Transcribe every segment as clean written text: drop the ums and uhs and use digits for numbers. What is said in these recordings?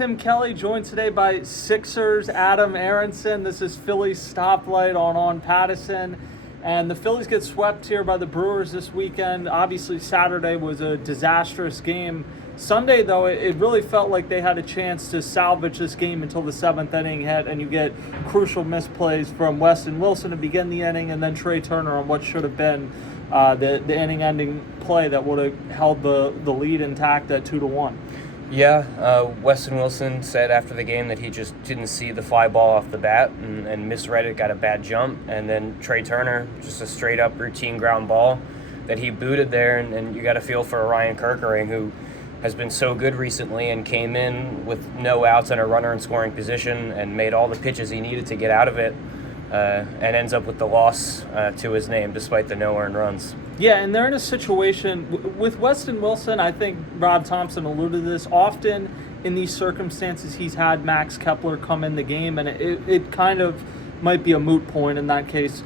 Tim Kelly, joined today by Sixers Adam Aaronson. This is Phillies Stoplight on Pattison. And the Phillies get swept here by the Brewers this weekend. Obviously, Saturday was a disastrous game. Sunday, though, it really felt like they had a chance to salvage this game until the seventh inning hit, and you get crucial misplays from Weston Wilson to begin the inning, and then Trea Turner on what should have been the inning-ending play that would have held the lead intact at 2-1. Yeah, Weston Wilson said after the game that he just didn't see the fly ball off the bat and misread it, got a bad jump. And then Trea Turner, just a straight-up routine ground ball that he booted there. And you got to feel for Ryan Kerkering, who has been so good recently and came in with no outs and a runner in scoring position and made all the pitches he needed to get out of it and ends up with the loss to his name despite the no earned runs. Yeah, and they're in a situation with Weston Wilson. I think Rob Thompson alluded to this. Often in these circumstances, he's had Max Kepler come in the game, and it kind of might be a moot point in that case.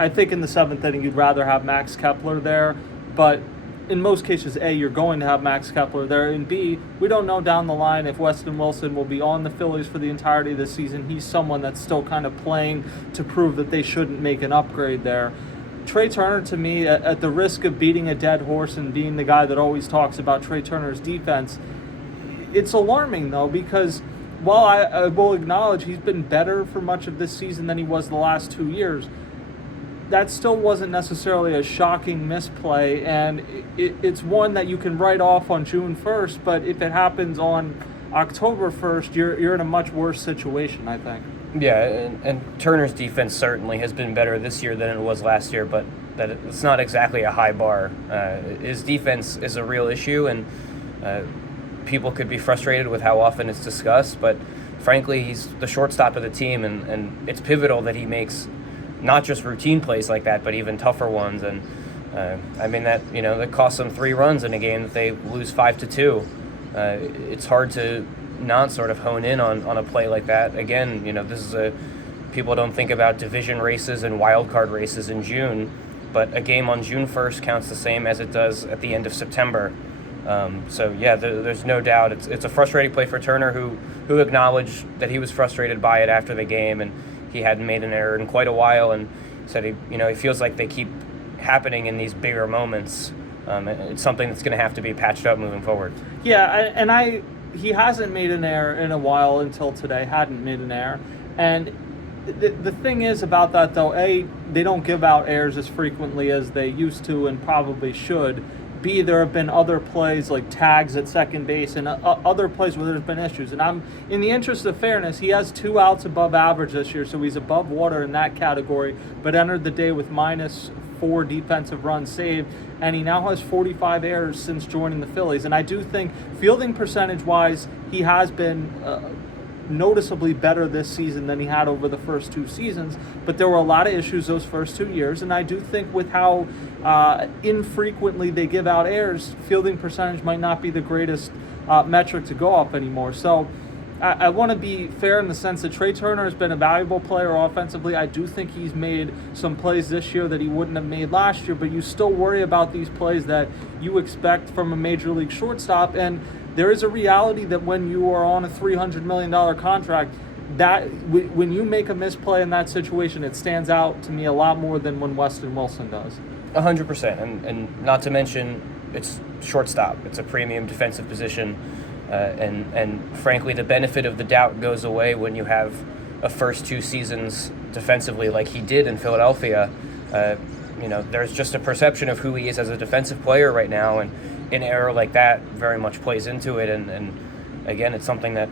I think in the seventh inning, you'd rather have Max Kepler there, but in most cases, A, you're going to have Max Kepler there, and B, we don't know down the line if Weston Wilson will be on the Phillies for the entirety of the season. He's someone that's still kind of playing to prove that they shouldn't make an upgrade there. Trea Turner, to me, at the risk of beating a dead horse and being the guy that always talks about Trea Turner's defense, it's alarming, though, because while I will acknowledge he's been better for much of this season than he was the last 2 years, that still wasn't necessarily a shocking misplay, and it's one that you can write off on June 1st, but if it happens on October 1st, you're in a much worse situation, I think. Yeah, and Turner's defense certainly has been better this year than it was last year, but that it's not exactly a high bar. His defense is a real issue, and people could be frustrated with how often it's discussed, but frankly, he's the shortstop of the team, and it's pivotal that he makes not just routine plays like that, but even tougher ones. And that cost them 3 runs in a game that they lose 5-2. It's hard to not sort of hone in on a play like that. Again, this is people don't think about division races and wild card races in June, but a game on June 1st counts the same as it does at the end of September. There's no doubt it's a frustrating play for Turner, who acknowledged that he was frustrated by it after the game, and he hadn't made an error in quite a while, and said he feels like they keep happening in these bigger moments. It's something that's going to have to be patched up moving forward. Yeah, he hasn't made an error in a while until today, hadn't made an error. And the thing is about that, though, A, they don't give out errors as frequently as they used to and probably should. B, there have been other plays like tags at second base and other plays where there's been issues. And in the interest of fairness, he has 2 outs above average this year, so he's above water in that category, but entered the day with -4 defensive runs saved, and he now has 45 errors since joining the Phillies. And I do think fielding percentage-wise, he has been noticeably better this season than he had over the first 2 seasons, but there were a lot of issues those first 2 years, and I do think with how infrequently they give out errors, fielding percentage might not be the greatest metric to go off anymore. So I want to be fair in the sense that Trea Turner has been a valuable player offensively. I do think he's made some plays this year that he wouldn't have made last year, but you still worry about these plays that you expect from a major league shortstop, and there is a reality that when you are on a $300 million contract, that when you make a misplay in that situation, it stands out to me a lot more than when Weston Wilson does. 100%, and not to mention it's shortstop. It's a premium defensive position, and frankly, the benefit of the doubt goes away when you have a first 2 seasons defensively like he did in Philadelphia. There's just a perception of who he is as a defensive player right now, and an error like that very much plays into it, and again, it's something that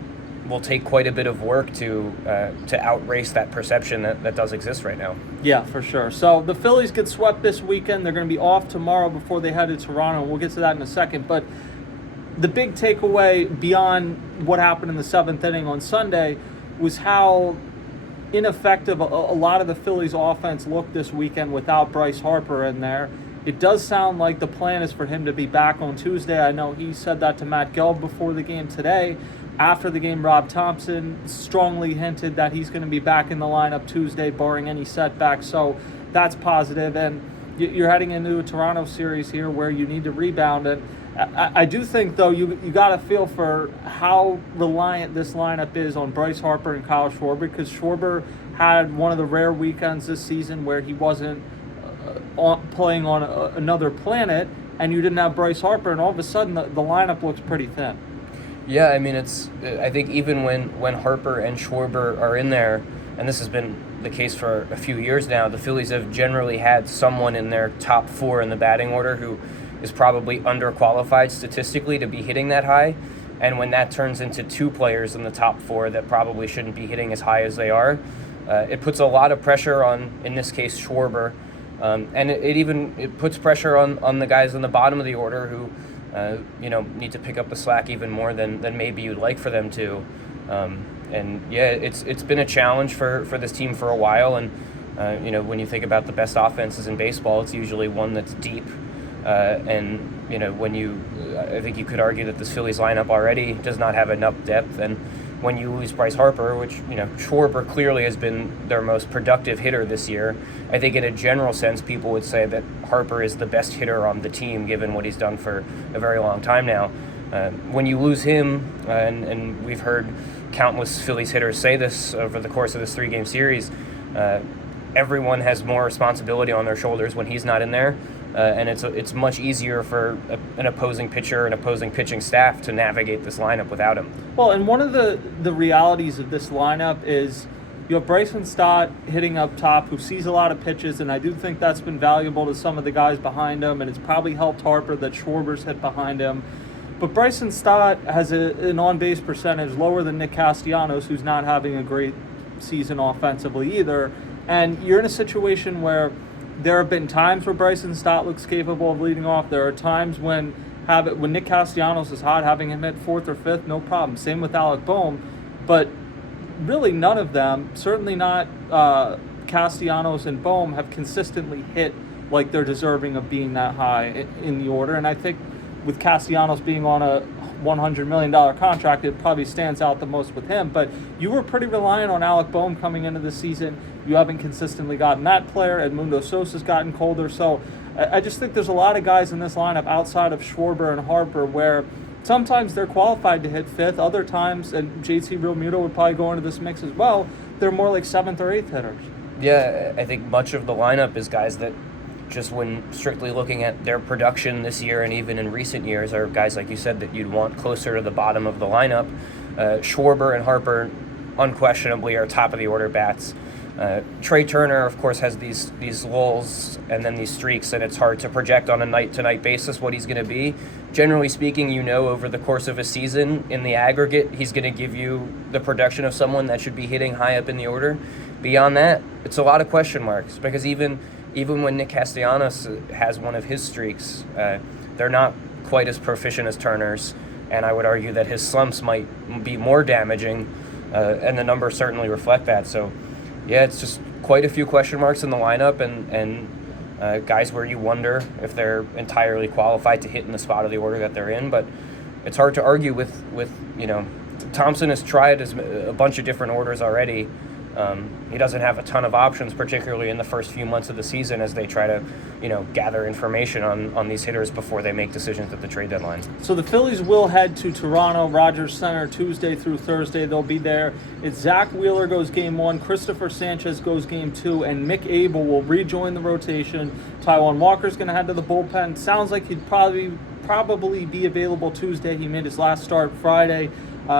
will take quite a bit of work to outrace that perception that does exist right now. Yeah, for sure. So the Phillies get swept this weekend. They're going to be off tomorrow before they head to Toronto. We'll get to that in a second, but the big takeaway beyond what happened in the 7th inning on Sunday was how ineffective a lot of the Phillies offense looked this weekend without Bryce Harper in there. It does sound like the plan is for him to be back on Tuesday. I know he said that to Matt Gelb before the game today. After the game, Rob Thompson strongly hinted that he's going to be back in the lineup Tuesday, barring any setbacks. So that's positive. And you're heading into a Toronto series here where you need to rebound. And I do think, though, you got to feel for how reliant this lineup is on Bryce Harper and Kyle Schwarber, because Schwarber had one of the rare weekends this season where he wasn't playing on another planet, and you didn't have Bryce Harper, and all of a sudden the lineup looks pretty thin. Yeah, I mean, I think even when Harper and Schwarber are in there, and this has been the case for a few years now, the Phillies have generally had someone in their top 4 in the batting order who is probably underqualified statistically to be hitting that high. And when that turns into 2 players in the top 4 that probably shouldn't be hitting as high as they are, it puts a lot of pressure on, in this case, Schwarber. And it puts pressure on the guys in the bottom of the order who, need to pick up the slack even more than maybe you'd like for them to. And yeah, it's been a challenge for this team for a while. And, when you think about the best offenses in baseball, it's usually one that's deep. I think you could argue that this Phillies lineup already does not have enough depth. And when you lose Bryce Harper, which, Schwarber clearly has been their most productive hitter this year, I think in a general sense, people would say that Harper is the best hitter on the team, given what he's done for a very long time now. When you lose him, and we've heard countless Phillies hitters say this over the course of this 3-game series, everyone has more responsibility on their shoulders when he's not in there. And it's much easier for an opposing pitcher and opposing pitching staff to navigate this lineup without him. Well, and one of the realities of this lineup is you have Bryson Stott hitting up top, who sees a lot of pitches, and I do think that's been valuable to some of the guys behind him, and it's probably helped Harper that Schwarber's hit behind him. But Bryson Stott has an on-base percentage lower than Nick Castellanos, who's not having a great season offensively either. And you're in a situation where there have been times where Bryson Stott looks capable of leading off. There are times when Nick Castellanos is hot, having him hit 4th or 5th, no problem. Same with Alec Boehm. But really none of them, certainly not Castellanos and Boehm, have consistently hit like they're deserving of being that high in the order. And I think with Castellanos being on a $100 million contract, it probably stands out the most with him. But you were pretty reliant on Alec Boehm coming into the season. You haven't consistently gotten that player. Edmundo Sosa's gotten colder. So I just think there's a lot of guys in this lineup outside of Schwarber and Harper where sometimes they're qualified to hit 5th. Other times, and JT Realmuto would probably go into this mix as well, they're more like 7th or 8th hitters. Yeah, I think much of the lineup is guys that just when strictly looking at their production this year and even in recent years are guys, like you said, that you'd want closer to the bottom of the lineup. Schwarber and Harper unquestionably are top of the order bats. Trea Turner, of course, has these lulls and then these streaks, and it's hard to project on a night-to-night basis what he's going to be. Generally speaking, over the course of a season, in the aggregate, he's going to give you the production of someone that should be hitting high up in the order. Beyond that, it's a lot of question marks, because even when Nick Castellanos has one of his streaks, they're not quite as proficient as Turner's, and I would argue that his slumps might be more damaging, and the numbers certainly reflect that. So, yeah, it's just quite a few question marks in the lineup, and guys where you wonder if they're entirely qualified to hit in the spot of the order that they're in. But it's hard to argue with Thompson has tried a bunch of different orders already. He doesn't have a ton of options, particularly in the first few months of the season as they try to, gather information on these hitters before they make decisions at the trade deadline. So the Phillies will head to Toronto, Rogers Center, Tuesday through Thursday. They'll be there. It's Zach Wheeler goes game 1, Christopher Sanchez goes game 2, and Mick Abel will rejoin the rotation. Taijuan Walker's going to head to the bullpen. Sounds like he'd probably be available Tuesday. He made his last start Friday.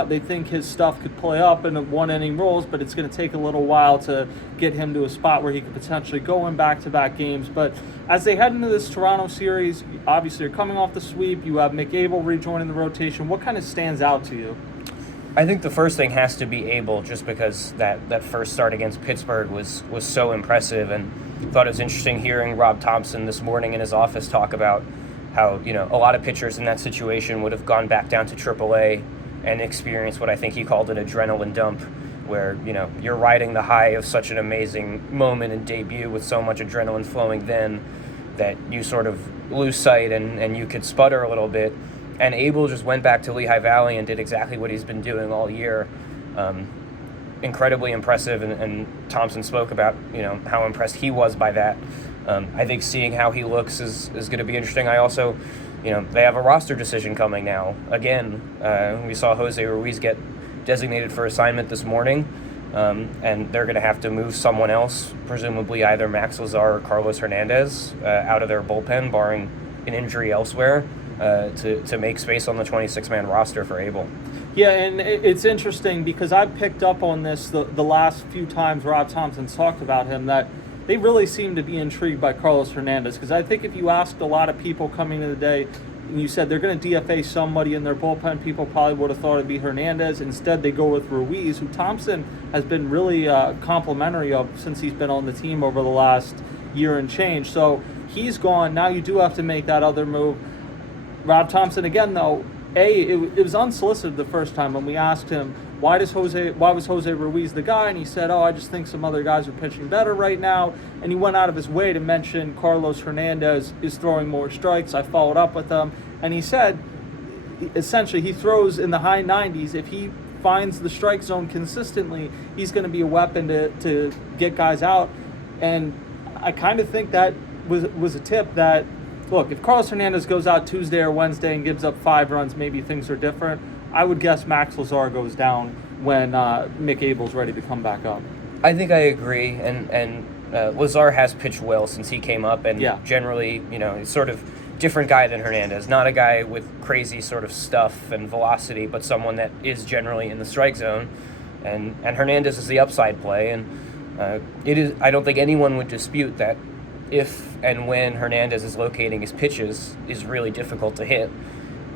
They think his stuff could play up in a one-inning roles, but it's going to take a little while to get him to a spot where he could potentially go in back-to-back games. But as they head into this Toronto series, obviously you're coming off the sweep. You have Mick Abel rejoining the rotation. What kind of stands out to you? I think the first thing has to be Abel, just because that first start against Pittsburgh was so impressive, and thought it was interesting hearing Rob Thompson this morning in his office talk about how a lot of pitchers in that situation would have gone back down to AAA and experience what I think he called an adrenaline dump, where you're riding the high of such an amazing moment and debut with so much adrenaline flowing then that you sort of lose sight and you could sputter a little bit. And Abel just went back to Lehigh Valley and did exactly what he's been doing all year. incredibly impressive, and Thompson spoke about how impressed he was by that. I think seeing how he looks is going to be interesting. I also, they have a roster decision coming now. Again, we saw Jose Ruiz get designated for assignment this morning, and they're going to have to move someone else, presumably either Max Lazar or Carlos Hernandez, out of their bullpen, barring an injury elsewhere, to make space on the 26-man roster for Abel. Yeah, and it's interesting because I've picked up on this the last few times Rob Thompson's talked about him, that they really seem to be intrigued by Carlos Hernandez, because I think if you asked a lot of people coming into the day and you said they're going to DFA somebody in their bullpen, people probably would have thought it'd be Hernandez. Instead, they go with Ruiz, who Thompson has been really complimentary of since he's been on the team over the last year and change. So he's gone. Now you do have to make that other move. Rob Thompson, again, though, it was unsolicited the first time when we asked him, why was Jose Ruiz the guy? And he said, I just think some other guys are pitching better right now. And he went out of his way to mention Carlos Hernandez is throwing more strikes. I followed up with him, and he said, essentially, he throws in the high 90s. If he finds the strike zone consistently, he's going to be a weapon to get guys out. And I kind of think that was a tip that, look, if Carlos Hernandez goes out Tuesday or Wednesday and gives up 5 runs, maybe things are different. I would guess Max Lazar goes down when Mick Abel's ready to come back up. I think I agree, and Lazar has pitched well since he came up, and generally, he's sort of different guy than Hernandez. Not a guy with crazy sort of stuff and velocity, but someone that is generally in the strike zone. And Hernandez is the upside play, and it is. I don't think anyone would dispute that if and when Hernandez is locating his pitches is really difficult to hit.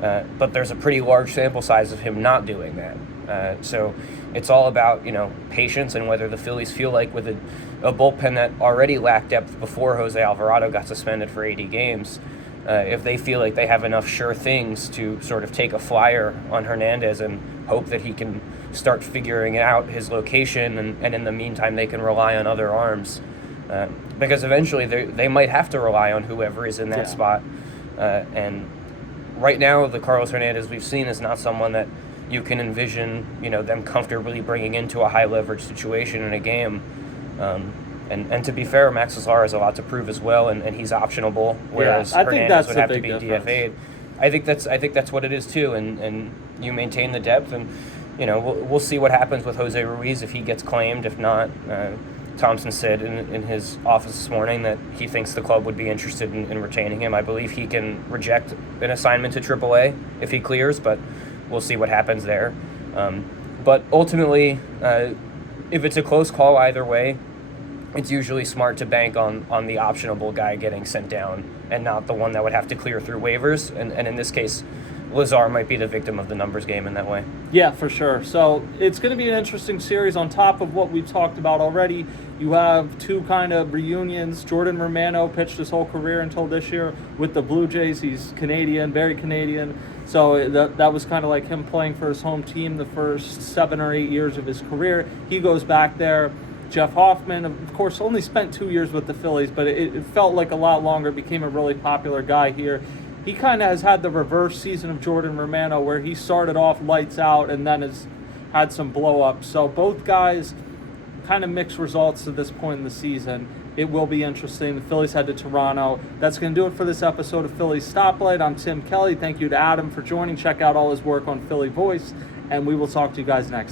But there's a pretty large sample size of him not doing that. So it's all about, patience and whether the Phillies feel like with a bullpen that already lacked depth before Jose Alvarado got suspended for 80 games, if they feel like they have enough sure things to sort of take a flyer on Hernandez and hope that he can start figuring out his location, and in the meantime they can rely on other arms. Because eventually they might have to rely on whoever is in that spot. And right now, the Carlos Hernandez we've seen is not someone that you can envision, them comfortably bringing into a high-leverage situation in a game. And to be fair, Max Lazar has a lot to prove as well, and he's optionable, whereas Hernandez would have to be DFA'd. I think that's what it is too, and you maintain the depth, and we'll see what happens with Jose Ruiz if he gets claimed. If not, Thompson said in his office this morning that he thinks the club would be interested in retaining him. I believe he can reject an assignment to AAA if he clears, but we'll see what happens there. But ultimately, if it's a close call either way, it's usually smart to bank on the optionable guy getting sent down and not the one that would have to clear through waivers. And in this case, Lazar might be the victim of the numbers game in that way. Yeah, for sure. So it's going to be an interesting series on top of what we've talked about already. You have 2 kind of reunions. Jordan Romano pitched his whole career until this year with the Blue Jays. He's Canadian, very Canadian. So that was kind of like him playing for his home team the first 7 or 8 years of his career. He goes back there. Jeff Hoffman, of course, only spent 2 years with the Phillies, but it felt like a lot longer, became a really popular guy here. He kind of has had the reverse season of Jordan Romano, where he started off lights out and then has had some blow-ups. So both guys kind of mixed results to this point in the season. It will be interesting. The Phillies head to Toronto. That's going to do it for this episode of Phillies Stoplight. I'm Tim Kelly. Thank you to Adam for joining. Check out all his work on Philly Voice, and we will talk to you guys next time.